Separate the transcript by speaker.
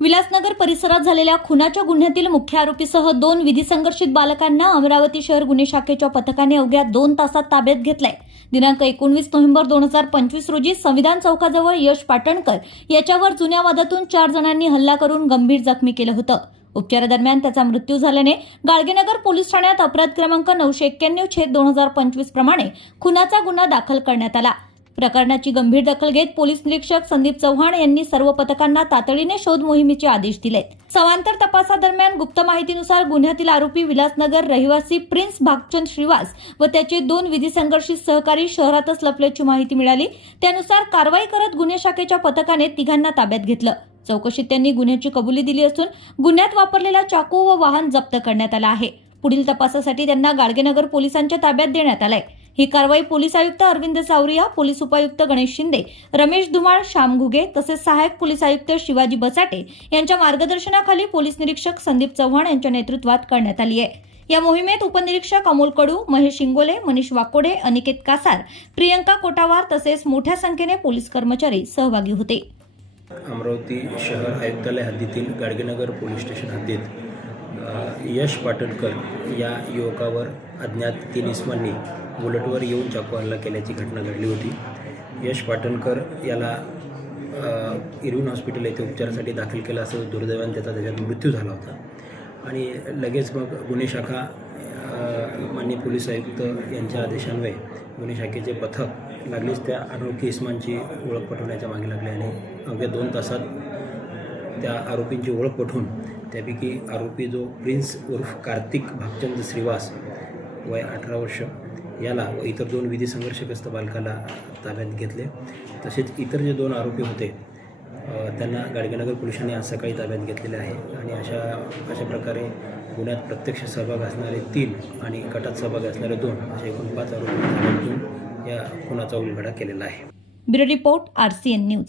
Speaker 1: विलासनगर परिसरात झालेल्या खुनाच्या गुन्ह्यातील मुख्य आरोपीसह दोन विधी संघर्षित बालकांना अमरावती शहर गुन्हे शाखेच्या पथकाने अवघ्या दोन तासात ताब्यात घेतलाय. दिनांक एकोणवीस नोव्हेंबर दोन हजार पंचवीस रोजी संविधान चौकाजवळ यश पाटणकर याच्यावर जुन्या वादातून चार जणांनी हल्ला करून गंभीर जखमी केलं होतं. उपचारादरम्यान त्याचा मृत्यू झाल्याने गाडगेनगर पोलीस ठाण्यात अपराध क्रमांक नऊशे एक्क्याण्णव छेद दोन हजार पंचवीस प्रमाणे खुनाचा गुन्हा दाखल करण्यात आला. प्रकरणाची गंभीर दखल घेत पोलीस निरीक्षक संदीप चव्हाण यांनी सर्व पथकांना तातडीने शोध मोहिमेचे आदेश दिले समांतर तपासादरम्यान गुप्त माहितीनुसार गुन्ह्यातील आरोपी विलासनगर रहिवासी प्रिन्स भागचंद श्रीवास व त्याचे दोन विधी संघर्षित सहकारी शहरातच लपल्याची माहिती मिळाली. त्यानुसार कारवाई करत गुन्हे शाखेच्या पथकाने तिघांना ताब्यात घेतलं. चौकशीत त्यांनी गुन्ह्याची कबुली दिली असून गुन्ह्यात वापरलेला चाकू व वाहन जप्त करण्यात आला आहे. पुढील तपासासाठी त्यांना गाडगेनगर पोलिसांच्या ताब्यात देण्यात आलंय. ही कारवाई पोलीस आयुक्त अरविंद सावरिया पोलीस उपायुक्त गणेश शिंदे रमेश धुमाळ श्याम घुगे तसेच सहाय्यक पोलीस आयुक्त शिवाजी बसाटे यांच्या मार्गदर्शनाखाली पोलीस निरीक्षक संदीप चव्हाण यांच्या नेतृत्वात करण्यात आली आहे. या मोहिमेत उपनिरीक्षक अमोल कडू महेश शिंगोले मनीष वाकोडे अनिकेत कासार प्रियंका कोटावार तसेच मोठ्या संख्येने पोलीस कर्मचारी सहभागी होते.
Speaker 2: अमरावती शहर आयुक्तालय हद्दीतील गाडगेनगर पोलीस स्टेशन हद्दीत यश पाटणकर या युवकावर अज्ञात तीन इसमांनी बुलेटवर येऊन चाकू हल्ला केल्याची घटना घडली होती. यश पाटणकर याला इरविन हॉस्पिटल येथे उपचारासाठी दाखल केलं असं दुर्दैवाने त्याचा त्याच्यात मृत्यू झाला होता. आणि लगेच मग गुन्हे शाखा माननीय पोलीस आयुक्त यांच्या आदेशान्वये गुन्हे शाखेचे पथक लागलीच त्या अनोळखी इस्मांची ओळख पटवण्याच्या मागे लागले आणि अवघ्या दोन तासात त्या आरोपींची ओळख पटवून त्यापैकी आरोपी जो प्रिन्स उर्फ कार्तिक भागचंद श्रीवास वय अठरा वर्ष याला व इतर दोन विधी संघर्षग्रस्त बालकाला ताब्यात घेतले. तसेच इतर जे दोन आरोपी होते त्यांना गाडगेनगर पोलिसांनी आज सकाळी ताब्यात घेतलेले आहे. आणि अशा अशा प्रकारे गुन्ह्यात प्रत्यक्ष सहभाग असणारे तीन आणि गटात सहभाग असणारे दोन असे एकूण पाच आरोपी ताब्यात घेऊन या खुनाचा उलगडा केलेला आहे.
Speaker 1: Bureau report RCN news.